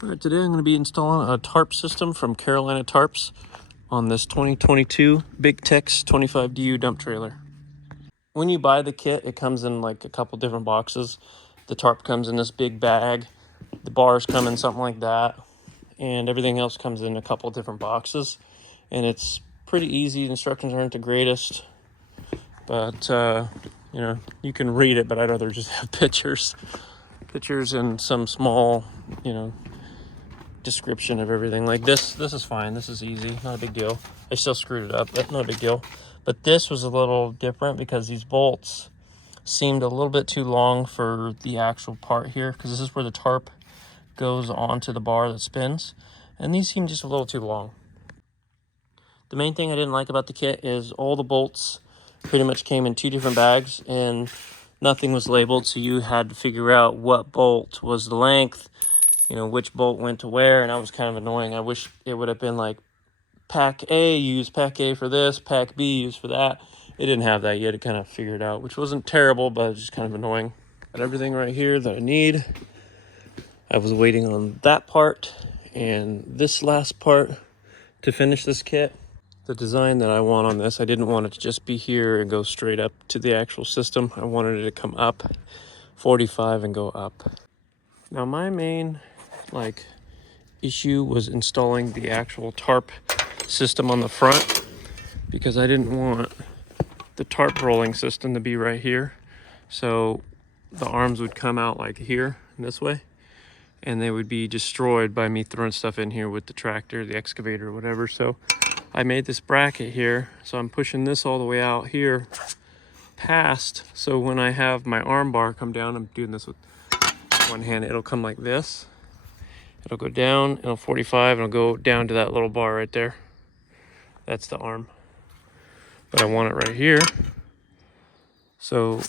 All right, today I'm going to be installing a tarp system from Carolina Tarps on this 2022 Big Tex 25DU dump trailer. When you buy the kit, it comes in like a couple different boxes. The tarp comes in this big bag, the bars come in something like that, and everything else comes in a couple different boxes. And it's pretty easy. The instructions aren't the greatest, but you know, you can read it, but I'd rather just have pictures and some small, you know, description of everything. Like this is fine, this is easy, not a big deal. I still screwed it up, but not a big deal. But this was a little different because these bolts seemed a little bit too long for the actual part here, because this is where the tarp goes onto the bar that spins, and these seem just a little too long. The main thing I didn't like about the kit is all the bolts pretty much came in two different bags and nothing was labeled, so you had to figure out what bolt was the length, you know, which bolt went to where, and that was kind of annoying. I wish it would have been like pack A, use pack A for this, pack B, use for that. It didn't have that. You had to kind of figure it out, which wasn't terrible, but it was just kind of annoying. Got everything right here that I need. I was waiting on that part and this last part to finish this kit. The design that I want on this, I didn't want it to just be here and go straight up to the actual system. I wanted it to come up 45 and go up. Now my main issue was installing the actual tarp system on the front, because I didn't want the tarp rolling system to be right here. So the arms would come out like here and this way, and they would be destroyed by me throwing stuff in here with the tractor, the excavator, whatever. So I made this bracket here, so I'm pushing this all the way out here past, so when I have my arm bar come down, I'm doing this with one hand, it'll come like this. It'll go down, it'll 45, and it'll go down to that little bar right there. That's the arm. But I want it right here. So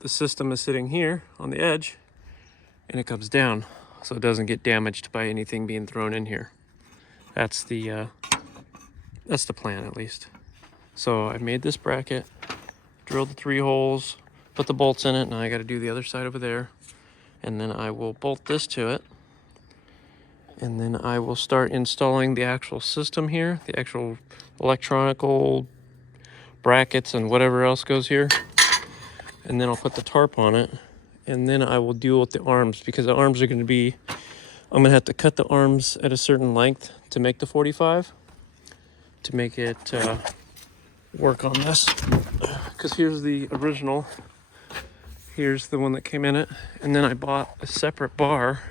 the system is sitting here on the edge, and it comes down, so it doesn't get damaged by anything being thrown in here. That's the plan, at least. So I made this bracket, drilled the 3 holes, put the bolts in it. Now I got to do the other side over there, and then I will bolt this to it. And then I will start installing the actual system here, the actual electronical brackets and whatever else goes here. And then I'll put the tarp on it. And then I will deal with the arms, because the arms are going to be, I'm going to have to cut the arms at a certain length to make the 45, to make it work on this. Because here's the original. Here's the one that came in it. And then I bought a separate bar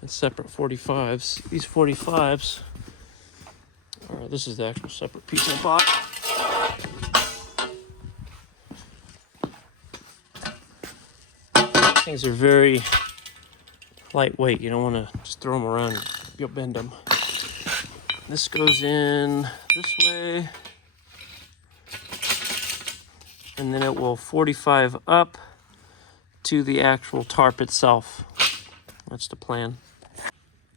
and separate 45s. These 45s, this is the actual separate piece I bought. Things are very lightweight. You don't want to just throw them around. You'll bend them. This goes in this way, and then it will 45 up to the actual tarp itself. That's the plan.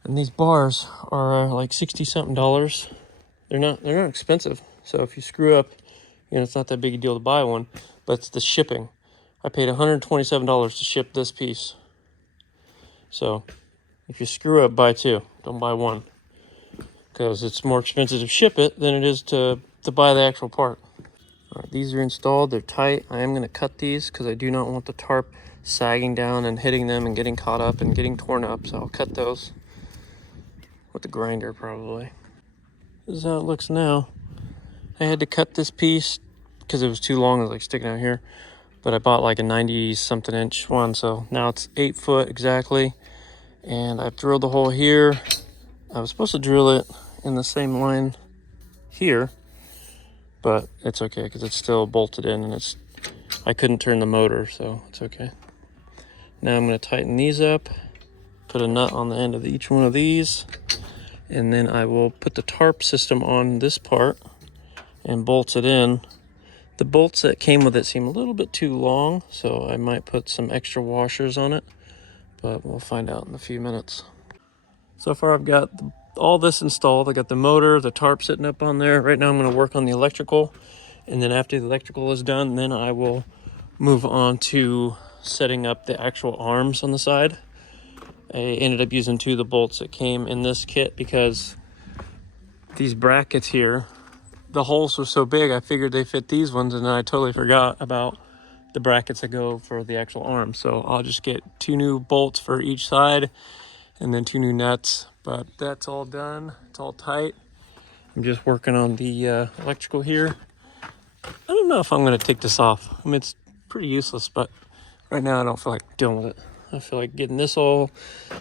And these bars are like 60 something dollars. They're not expensive. So if you screw up, you know, it's not that big a deal to buy one, but it's the shipping. I paid $127 to ship this piece. So if you screw up, buy 2. Don't buy 1. Because it's more expensive to ship it than it is to buy the actual part. All right, these are installed. They're tight. I am going to cut these because I do not want the tarp sagging down and hitting them and getting caught up and getting torn up. So I'll cut those with the grinder probably. This is how it looks now. I had to cut this piece because it was too long. It was like sticking out here. But I bought like a 90 something inch one. So now it's 8 foot exactly. And I've drilled the hole here. I was supposed to drill it in the same line here, but it's okay because it's still bolted in, and I couldn't turn the motor, so it's okay. Now I'm going to tighten these up, put a nut on the end of each one of these, and then I will put the tarp system on this part and bolt it in. The bolts that came with it seem a little bit too long, so I might put some extra washers on it, but we'll find out in a few minutes. So far I've got all this installed. I got the motor, the tarp sitting up on there. Right now I'm going to work on the electrical, and then after the electrical is done, then I will move on to setting up the actual arms on the side. I ended up using 2 of the bolts that came in this kit because these brackets here, the holes were so big I figured they fit these ones, and then I totally forgot about the brackets that go for the actual arm. So I'll just get 2 new bolts for each side and then 2 new nuts. But that's all done. It's all tight. I'm just working on the electrical here. I don't know if I'm going to take this off. I mean, it's pretty useless, but right now I don't feel like dealing with it. I feel like getting this all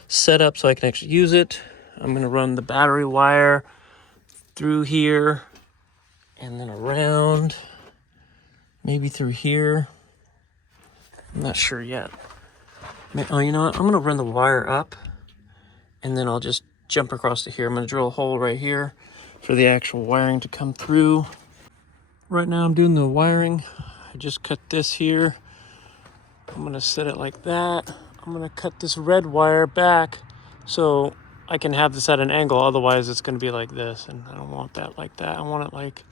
set up so I can actually use it. I'm going to run the battery wire through here and then around, maybe through here. I'm not sure yet. Oh, you know what? I'm going to run the wire up and then I'll just jump across to here. I'm going to drill a hole right here for the actual wiring to come through. Right now I'm doing the wiring. I just cut this here. I'm going to set it like that. I'm going to cut this red wire back so I can have this at an angle. Otherwise it's going to be like this, and I don't want that like that. I want it like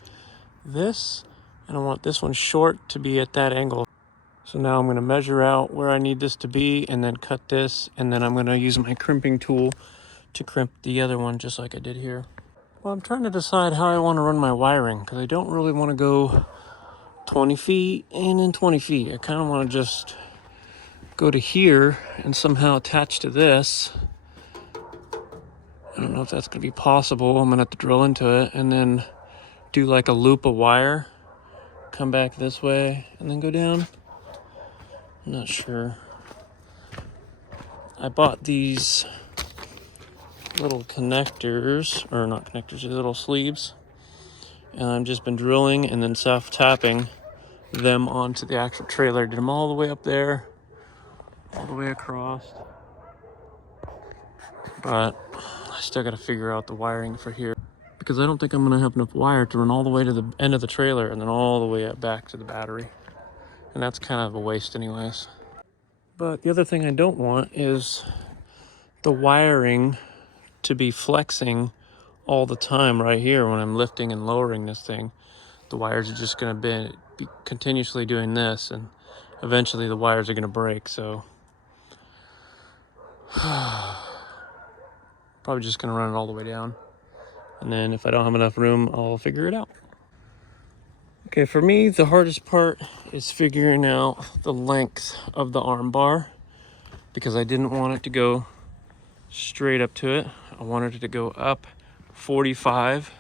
this, and I want this one short to be at that angle. So now I'm going to measure out where I need this to be and then cut this, and then I'm going to use my crimping tool to crimp the other one just like I did here. Well, I'm trying to decide how I want to run my wiring because I don't really want to go 20 feet and then 20 feet. I kind of want to just go to here and somehow attach to this. I don't know if that's going to be possible. I'm going to have to drill into it and then do like a loop of wire, come back this way and then go down. I'm not sure. I bought these little connectors, or not connectors, these little sleeves, and I've just been drilling and then self-tapping them onto the actual trailer. Did them all the way up there, all the way across, but I still got to figure out the wiring for here because I don't think I'm going to have enough wire to run all the way to the end of the trailer and then all the way up back to the battery, and that's kind of a waste anyways. But the other thing I don't want is the wiring to be flexing all the time right here when I'm lifting and lowering this thing. The wires are just going to be continuously doing this, and eventually the wires are going to break. So probably just going to run it all the way down, and then if I don't have enough room, I'll figure it out. Okay, for me the hardest part is figuring out the length of the arm bar because I didn't want it to go straight up to it. I wanted it to go up 45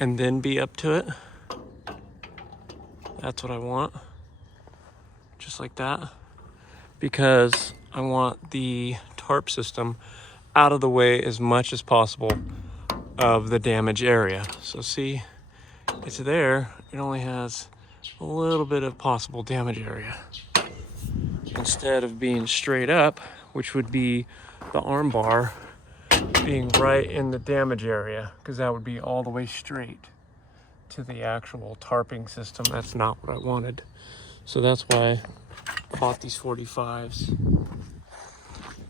and then be up to it. That's what I want, just like that, because I want the tarp system out of the way as much as possible of the damage area. So see, it's there. It only has a little bit of possible damage area instead of being straight up, which would be the arm bar being right in the damage area, because that would be all the way straight to the actual tarping system. That's not what I wanted. So that's why I bought these 45s.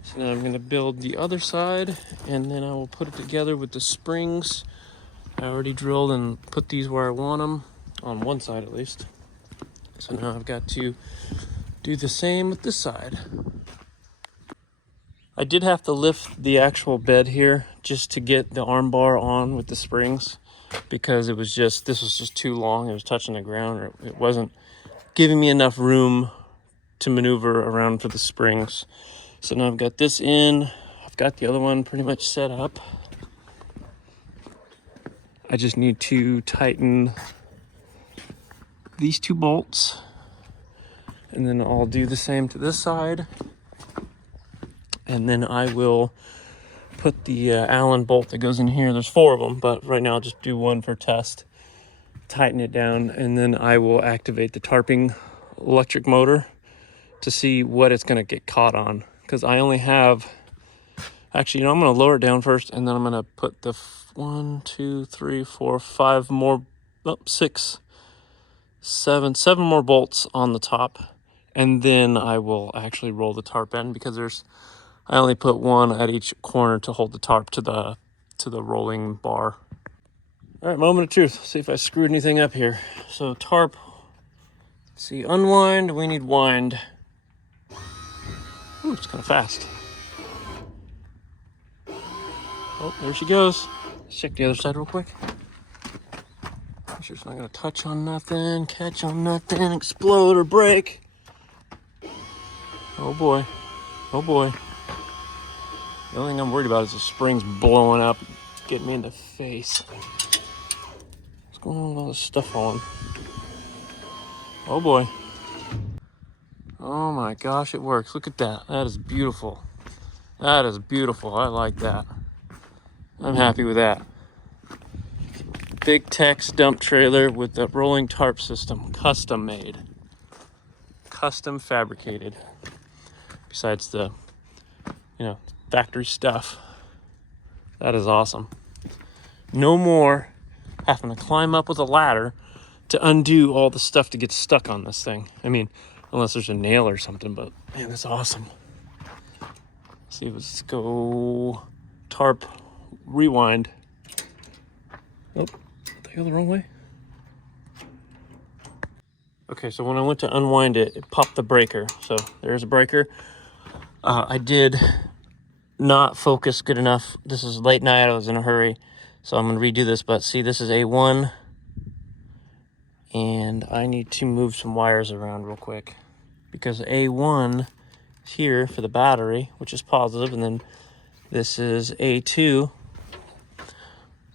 So now I'm going to build the other side, and then I will put it together with the springs. I already drilled and put these where I want them, on one side at least. So now I've got to do the same with this side. I did have to lift the actual bed here just to get the arm bar on with the springs, because this was just too long. It was touching the ground, or it wasn't giving me enough room to maneuver around for the springs. So now I've got this in. I've got the other one pretty much set up. I just need to tighten these 2 bolts, and then I'll do the same to this side. And then I will put the Allen bolt that goes in here. There's 4 of them, but right now I'll just do one for test. Tighten it down, and then I will activate the tarping electric motor to see what it's going to get caught on. Because I only have, actually, I'm going to lower it down first, and then I'm going to put the 1, 2, 3, 4, 5 more, 6, 7 more bolts on the top, and then I will actually roll the tarp end, because I only put 1 at each corner to hold the tarp to the rolling bar. All right, moment of truth. See if I screwed anything up here. So tarp, see, unwind, we need wind. Ooh, it's kind of fast. Oh, there she goes. Let's check the other side real quick. Make sure it's not gonna touch on nothing, catch on nothing, explode or break. Oh boy, oh boy. The only thing I'm worried about is the springs blowing up, getting me in the face. What's going on with all this stuff falling? Oh boy. Oh my gosh, it works. Look at that. That is beautiful. That is beautiful. I like that. I'm happy with that. Big Tex dump trailer with the rolling tarp system, custom made, custom fabricated. Besides the, factory stuff. That is awesome. No more having to climb up with a ladder to undo all the stuff to get stuck on this thing. I mean, unless there's a nail or something, but man, that's awesome. Let's go tarp rewind. Oh, did I go the wrong way? Okay, so when I went to unwind it, it popped the breaker. So there's a breaker. I did not focus good enough. This is late night, I was in a hurry. So I'm gonna redo this, but see, this is A1. And I need to move some wires around real quick. Because A1 is here for the battery, which is positive, and then this is A2,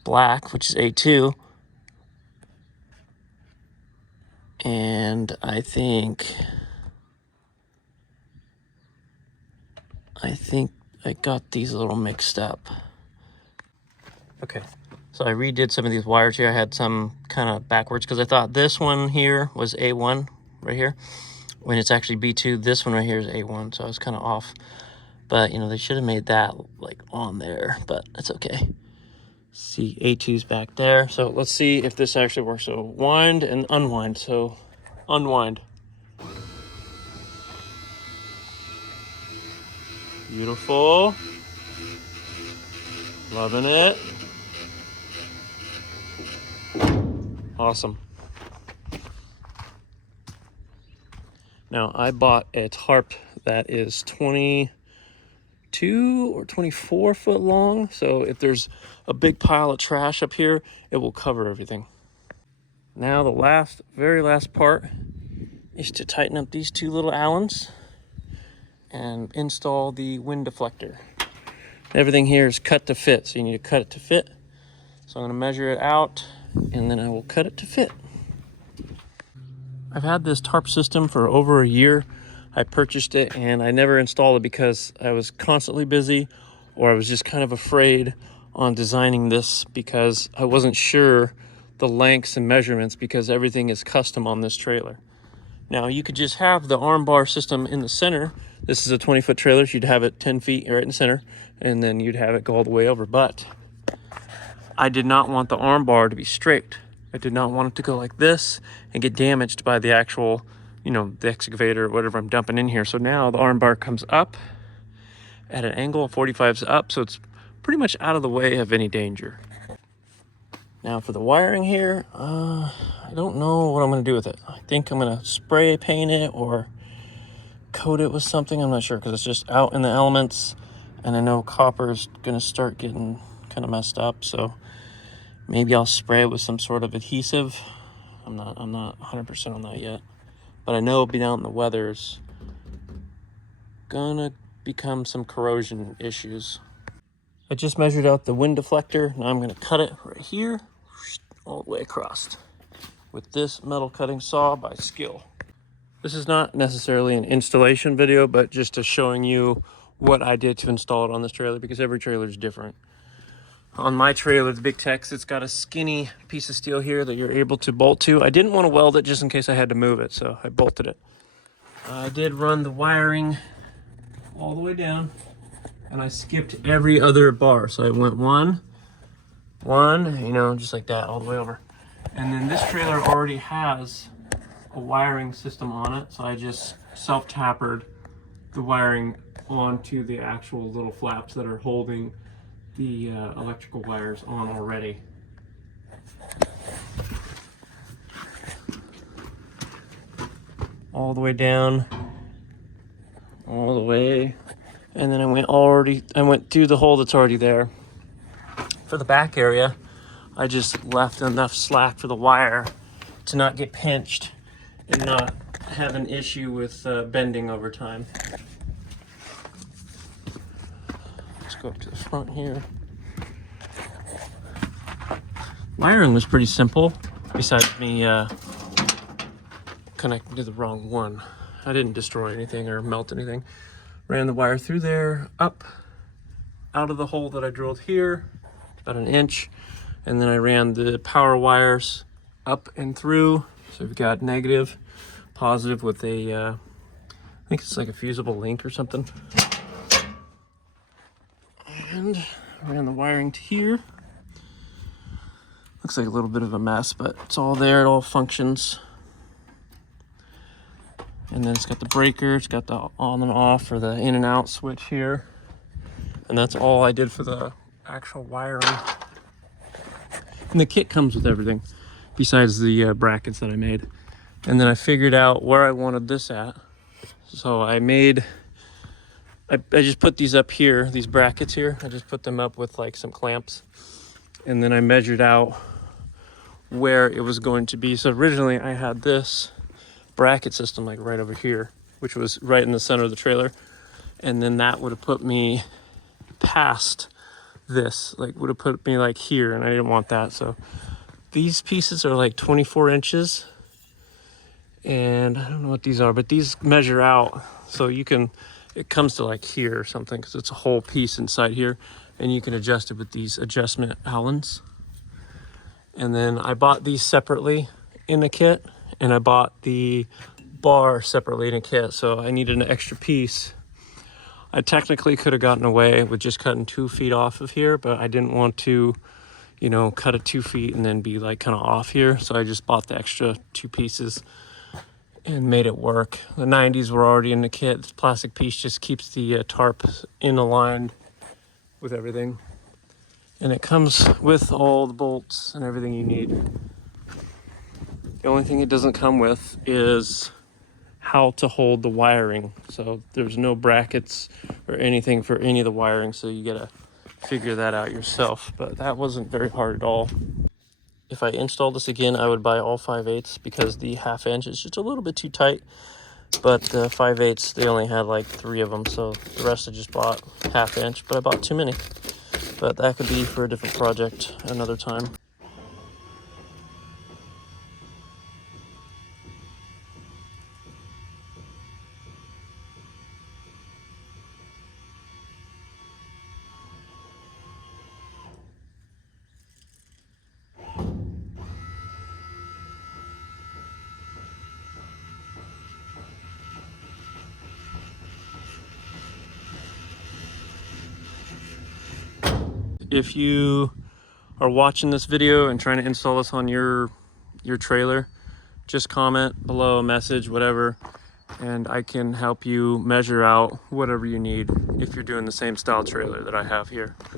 black, which is A2. And I think I got these a little mixed up. Okay, so I redid some of these wires here. I had some kind of backwards because I thought this one here was A1 right here, when it's actually B2. This one right here is A1, so I was kind of off. But, they should have made that, like, on there, but it's okay. See, A2's back there. So let's see if this actually works. So wind and unwind. So unwind. Beautiful. Loving it. Awesome. Now, I bought a tarp that is 22 or 24 foot long. So if there's a big pile of trash up here, it will cover everything. Now, the very last part is to tighten up these two little Allens and install the wind deflector. Everything here is cut to fit, so you need to cut it to fit. So I'm gonna measure it out and then I will cut it to fit. I've had this tarp system for over a year. I purchased it and I never installed it because I was constantly busy, or I was just kind of afraid on designing this because I wasn't sure the lengths and measurements, because everything is custom on this trailer. Now, you could just have the arm bar system in the center. This is a 20-foot trailer, so you'd have it 10 feet right in the center, and then you'd have it go all the way over. But I did not want the arm bar to be straight. I did not want it to go like this and get damaged by the actual, the excavator or whatever I'm dumping in here. So now the arm bar comes up at an angle, 45's up, so it's pretty much out of the way of any danger. Now for the wiring here, I don't know what I'm gonna do with it. I think I'm gonna spray paint it or coat it with something. I'm not sure, because it's just out in the elements, and I know copper's gonna start getting kind of messed up. So maybe I'll spray it with some sort of adhesive. I'm not 100% on that yet, but I know being out in the weather's gonna become some corrosion issues. I just measured out the wind deflector. Now I'm gonna cut it right here, all the way across with this metal cutting saw by Skill. This is not necessarily an installation video, but just to showing you what I did to install it on this trailer, because every trailer is different. On my trailer, the Big Tex, it's got a skinny piece of steel here that you're able to bolt to. I didn't want to weld it just in case I had to move it, so I bolted it. I did run the wiring all the way down, and I skipped every other bar. So I went one, just like that, all the way over. And then this trailer already has a wiring system on it, so I just self-tapered the wiring onto the actual little flaps that are holding the electrical wires on already. All the way down, all the way, and then I went through the hole that's already there. for the back area, I just left enough slack for the wire to not get pinched and not have an issue with bending over time. Let's go up to the front here. Wiring was pretty simple, besides me connecting to the wrong one. I didn't destroy anything or melt anything. Ran the wire through there, up, out of the hole that I drilled here, about an inch, and then I ran the power wires up and through. So we've got negative, positive with a, I think it's like a fusible link or something. And I ran the wiring to here. Looks like a little bit of a mess, but it's all there, it all functions. And then it's got the breaker, it's got the on and off or the in and out switch here. And that's all I did for the actual wiring. And the kit comes with everything, besides the brackets that I made. And then I figured out where I wanted this at. So I just put these up here, these brackets here. I just put them up with like some clamps. And then I measured out where it was going to be. So originally I had this bracket system like right over here, which was right in the center of the trailer. And then that would have put me past this, like would have put me like here, and I didn't want that. So these pieces are like 24 inches. And I don't know what these are, but these measure out. So you can, it comes to like here or something, because it's a whole piece inside here. And you can adjust it with these adjustment Allens. And then I bought these separately in a kit, and I bought the bar separately in a kit. So I needed an extra piece. I technically could have gotten away with just cutting 2 feet off of here, but I didn't want to, you know, cut it 2 feet and then be like kind of off here. So I just bought the extra 2 pieces and made it work. The 90s were already in the kit. This plastic piece just keeps the tarp in aligned with everything. And it comes with all the bolts and everything you need. The only thing it doesn't come with is how to hold the wiring. So there's no brackets or anything for any of the wiring, so you gotta figure that out yourself. But that wasn't very hard at all. If I installed this again, I would buy all 5/8 because the 1/2 inch is just a little bit too tight. But the 5/8, they only had like 3 of them, so the rest I just bought 1/2 inch, but I bought too many. But that could be for a different project another time. If you are watching this video and trying to install this on your trailer, just comment below, a message, whatever, and I can help you measure out whatever you need if you're doing the same style trailer that I have here.